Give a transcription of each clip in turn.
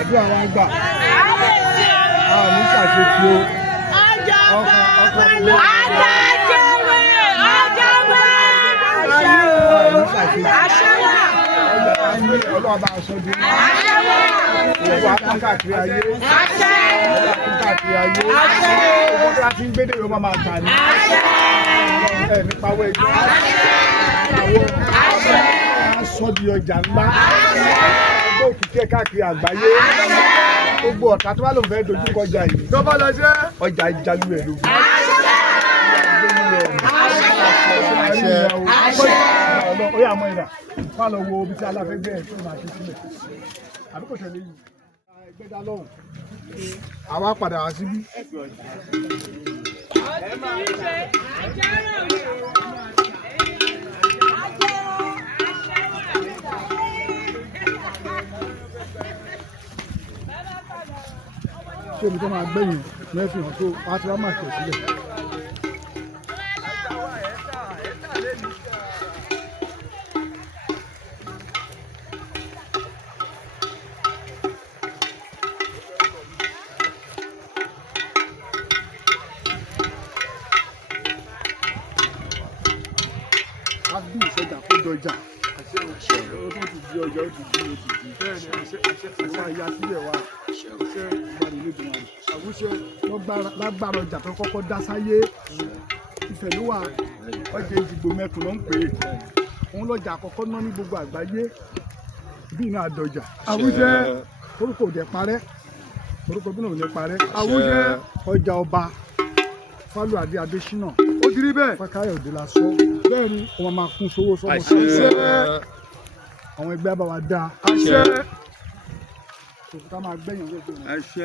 àdúrà wa gbà àwọn ní ṣàṣetì o ọlọ́ọ̀bá aṣọ di ìwà káàkiri ayé káàkiri ayé owó tí a ti ń gbédè ló máa tà ní nípa owó ẹgbẹ́ aṣọ di ọjà ńlá òkìkẹ́ káàkiri àgbáyé gbogbo ọ̀tá tó bá lòun fẹ́ dojú kọjá yìí tó bá lọ sí ọjà ìjàlú ẹ̀ ló ó yà mọ́ ìrà wà lọ wo ibi tí aláfẹ́gbẹ́ ẹ̀ tó máa ṣe sílẹ̀ àbí kò tẹ̀lé yìí ẹgbẹ́dá lọ́hùn àwa padà wá síbí. tí omi tó máa gbẹ̀yìn mẹ́fì hàn tó wá tí wọ́n máa tẹ̀ sílẹ̀. a bí ìṣẹ́jà kó dọjà ó tó ti di ọjà ó ti di bẹ́ẹ̀ ni àṣẹ àyà sílẹ̀ wa àṣẹ ìgbàlódé àwùjọ lágbára ọjà tó kọ́kọ́ dá sáyé Ifẹ̀ ló wà ọjà Èjìgbò mẹ́kùn ló ń pè é òun lọ́jà àkọ́kọ́ ná ní gbogbo àgbáyé bí iná àdọjà àwùjọ orúkọ òde parẹ́ orúkọ bí náà ò ní parẹ́ àwùjọ ọjà ọba Fálúadé Adésínà ó ti rí bẹ́ẹ̀ Fákáyọ̀dé la sọ bẹ́ẹ̀ ni wọ́n máa kún sówó sọ́mọ sí àwọn ẹgbẹ́ bá wa dá àṣẹ ká máa gbẹ̀yìn lójú wọn. àṣẹ.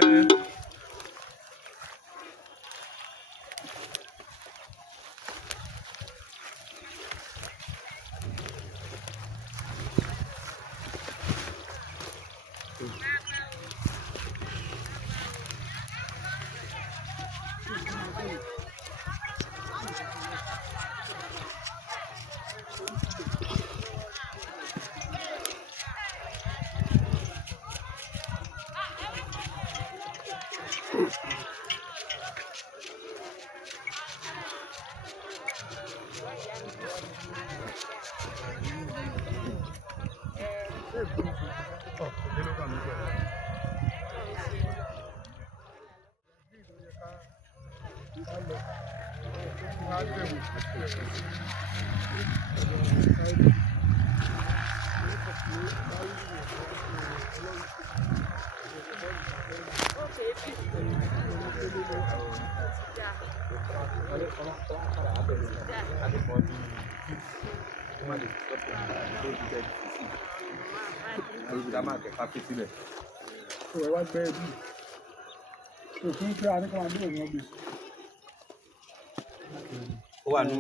Ó wà ní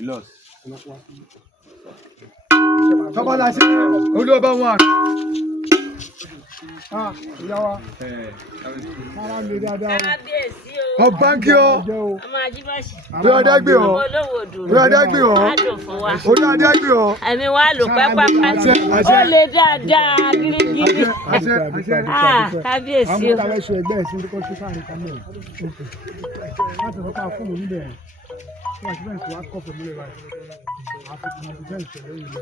ìlọ́s. Tọ́ba la ṣe olúọba wọn. Ìyá wa. Ara lè dáadáa o. Ọba ń kí ọ. Orí adé gbé ọ. Orí adé gbé ọ. Orí adé gbé ọ. Ẹ̀mí wa lò pápápá. Ó lè dáadáa gírígírí. Kábíyèsí o. Àwọn ọmọ ẹ̀ṣọ́ ẹgbẹ́ ẹ̀sìn kó ṣe káàrin kan mẹ́rin. Láti sọ pé a fún mi níbẹ̀. Wọ́n àti bẹ́ẹ̀ sọ wá kọ́ fún mi lè báyìí. Àfikún àti bẹ́ẹ̀ sọ lẹ́yìn lọ.